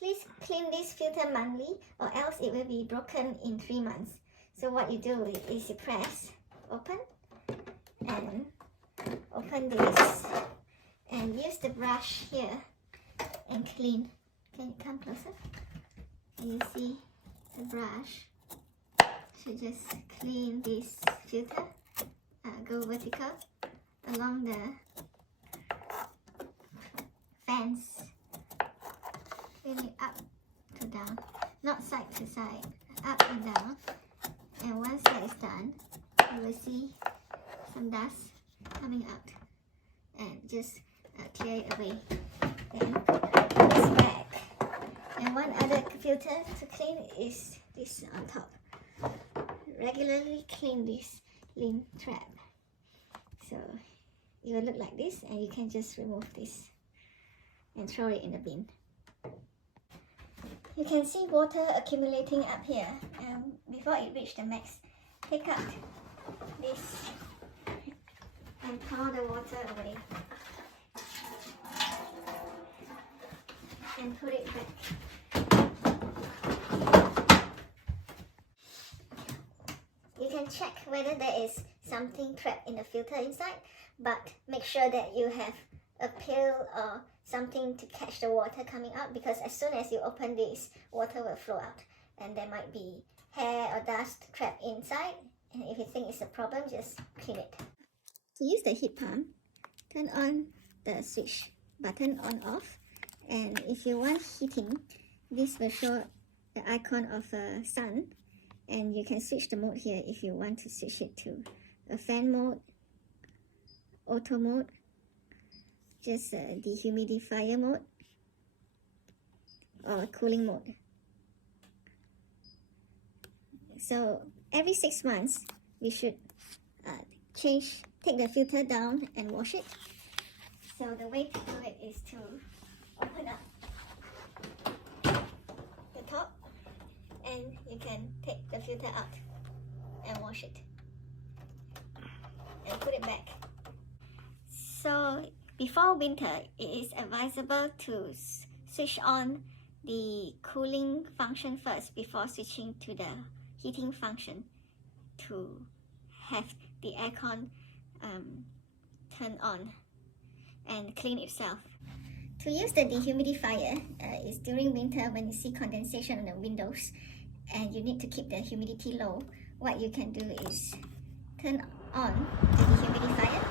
Please clean this filter monthly or else it will be broken in 3 months. So what you do is you press open and open this and use the brush here and clean. Can you come closer? And you see the brush should just clean this filter, go vertical along the fans, really up to down, not side to side, up and down. And once that is done, you will see some dust coming out, and just clear it away. Then put this back. And one other filter to clean is this on top. Regularly clean this lint trap. So it will look like this, and you can just remove this and throw it in the bin. You can see water accumulating up here, and before it reaches the max, take out this and pour the water away and put it back. You can check whether there is something trapped in the filter inside, but make sure that you have a pail or something to catch the water coming out, because as soon as you open this, water will flow out and there might be hair or dust trapped inside, and if you think it's a problem, just clean it. To use the heat pump, turn on the switch button on off, and if you want heating, this will show the icon of a sun, and you can switch the mode here if you want to switch it to a fan mode, auto mode, just a dehumidifier mode, or cooling mode. So every 6 months we should take the filter down and wash it. So the way to do it is to open up the top, and you can take the filter out and wash it and put it back. So before winter, it is advisable to switch on the cooling function first before switching to the heating function to have the aircon turn on and clean itself. To use the dehumidifier is during winter when you see condensation on the windows and you need to keep the humidity low. What you can do is turn on the dehumidifier,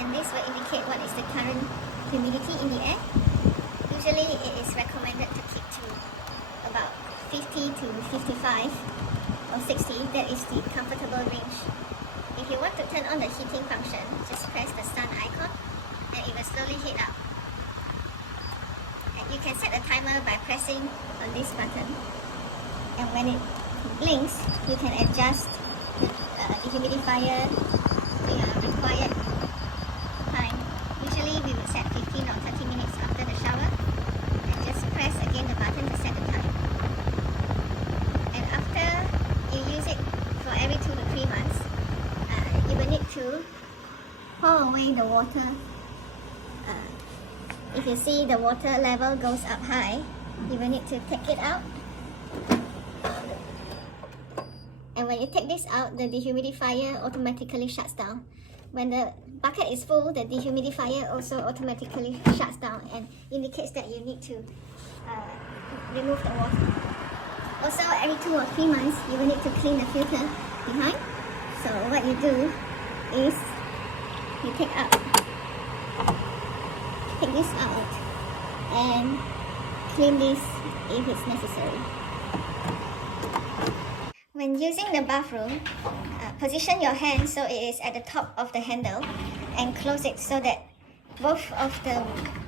and this will indicate what is the current humidity in the air. Usually it is recommended to keep to about 50 to 55 or 60. That is the comfortable range. If you want to turn on the heating function, just press the sun icon and it will slowly heat up. And you can set a timer by pressing on this button, and when it blinks, you can adjust the dehumidifier to your required time. Usually we will set 15 or 30 minutes after the shower, and just press again the button to set the time. And after you use it for every 2 to 3 months, you will need to pour away the water. If you see the water level goes up high, you will need to take it out. And when you take this out, the dehumidifier automatically shuts down. When the bucket is full, the dehumidifier also automatically shuts down and indicates that you need to remove the water. Also, every 2 or 3 months, you will need to clean the filter behind. So what you do is you take this out and clean this if it's necessary. When using the bathroom, position your hand so it is at the top of the handle and close it so that both of the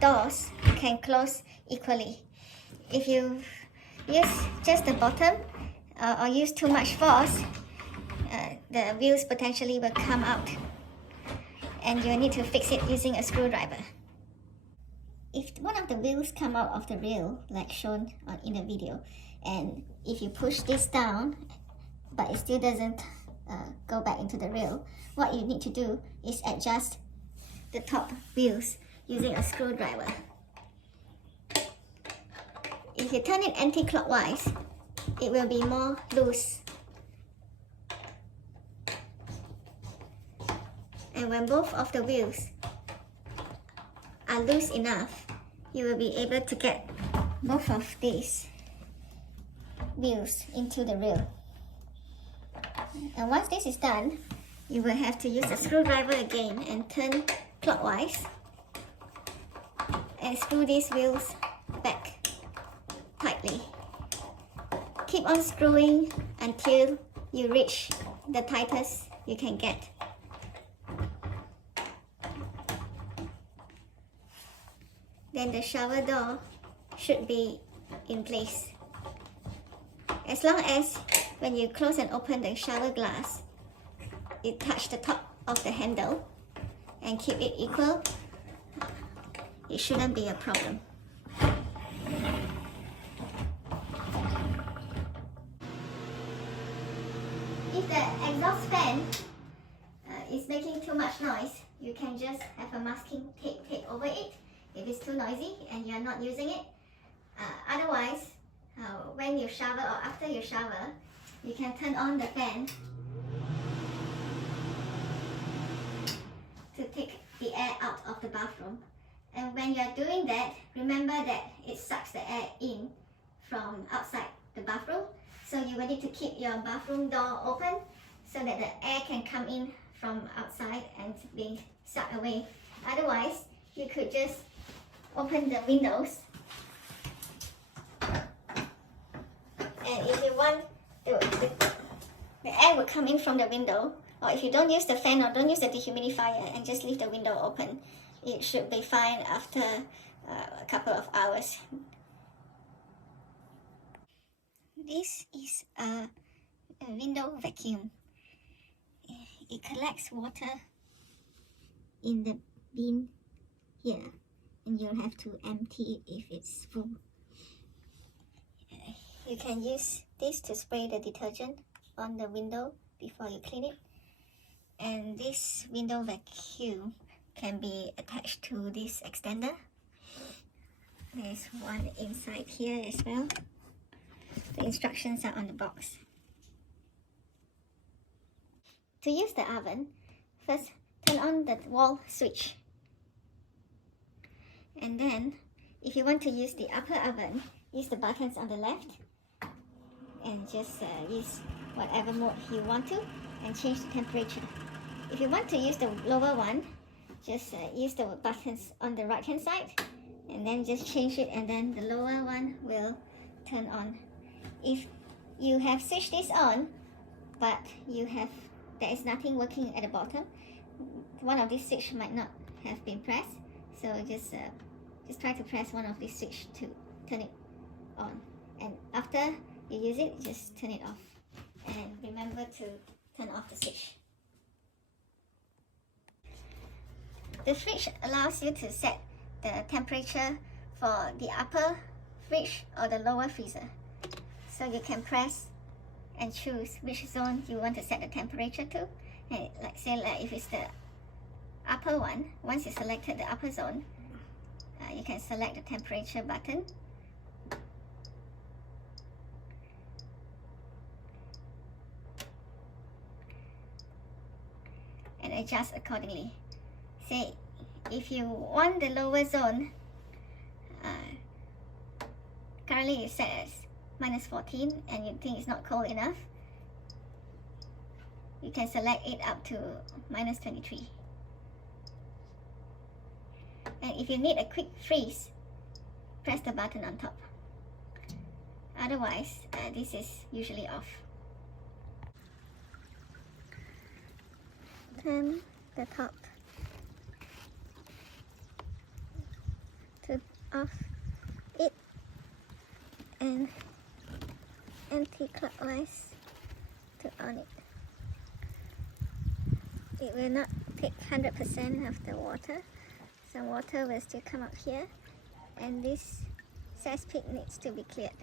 doors can close equally. If you use just the bottom or use too much force, the wheels potentially will come out and you'll need to fix it using a screwdriver. If one of the wheels come out of the rail, like shown in the video, and if you push this down but it still doesn't go back into the rail, what you need to do is adjust the top wheels using a screwdriver. you turn it anti-clockwise, it will be more loose. And when both of the wheels are loose enough, you will be able to get both of these wheels into the reel. And once this is done, you will have to use a screwdriver again and turn clockwise and screw these wheels back tightly. Keep on screwing until you reach the tightest you can get. Then the shower door should be in place. As long as when you close and open the shower glass, it touches the top of the handle and keep it equal, it shouldn't be a problem. If the exhaust fan is making too much noise, you can just have a masking tape over it if it's too noisy and you're not using it. Otherwise, when you shower or after you shower, you can turn on the fan to take the air out of the bathroom. And when you're doing that, remember that it sucks the air in from outside the bathroom. So you will need to keep your bathroom door open so that the air can come in from outside and be sucked away. Otherwise, you could just open the windows. And if you want, the air will come in from the window. Or if you don't use the fan or don't use the dehumidifier and just leave the window open, it should be fine after a couple of hours. This is a window vacuum. It collects water in the bin here, and you'll have to empty it if it's full. You can use this to spray the detergent on the window before you clean it. And this window vacuum can be attached to this extender. There's one inside here as well. The instructions are on the box. To use the oven, first turn on the wall switch. And then, if you want to use the upper oven, use the buttons on the left and just use whatever mode you want to and change the temperature. If you want to use the lower one, just use the buttons on the right hand side and then just change it, and then the lower one will turn on. If you have switched this on but there is nothing working at the bottom, one of these switches might not have been pressed, so just try to press one of these switches to turn it on, and after you use it, just turn it off, and remember to turn off the switch. The fridge allows you to set the temperature for the upper fridge or the lower freezer. So you can press and choose which zone you want to set the temperature to. And like if it's the upper one, once you selected the upper zone, you can select the temperature button. And adjust accordingly. Say, if you want the lower zone, currently it's set as -14 and you think it's not cold enough, you can select it up to -23. And if you need a quick freeze, press the button on top. Otherwise, this is usually off. Turn the top to off it and anti-clockwise to on it. It will not take 100% of the water. Some water will still come out here, and this cesspit needs to be cleared.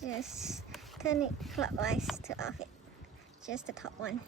Just turn it clockwise to off it, just the top one.